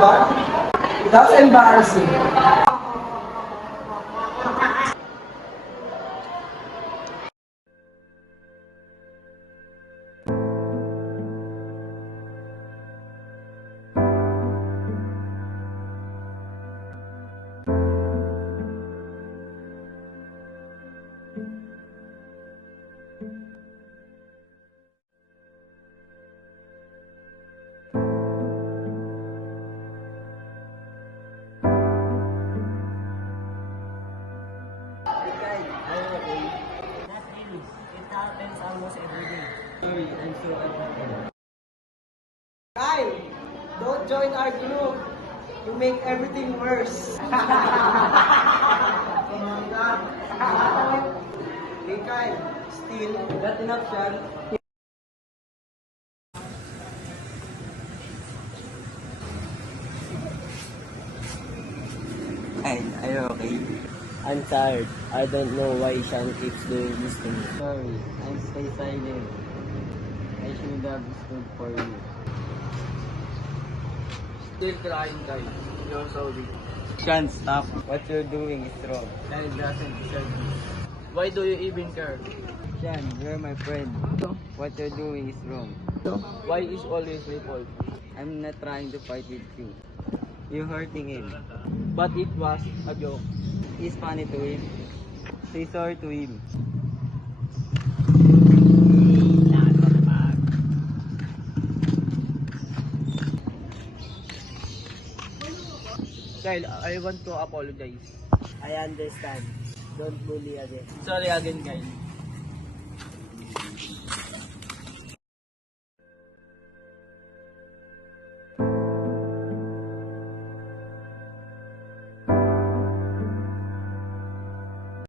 ba? That's embarrassing. Not really. It happens almost every day. Sorry, I'm so unhappy. Kyle, don't join our group. You make everything worse. Hey Kyle, still, That's enough, Sean. Are you okay? I'm tired. I don't know why Sean keeps doing this to me. Sorry, I'm stay silent. I should have stood for you. Still trying, guys. You're so weak. Sean, stop. What you're doing is wrong. Sean doesn't deserve this. Why do you even care? Sean, you're my friend. What you're doing is wrong. Why is always my fault? I'm not trying to fight with you. You're hurting him. But it was a joke. It's funny to him. Say sorry to him. Kyle, I want to apologize. I understand. Don't bully again. Sorry again, Kyle.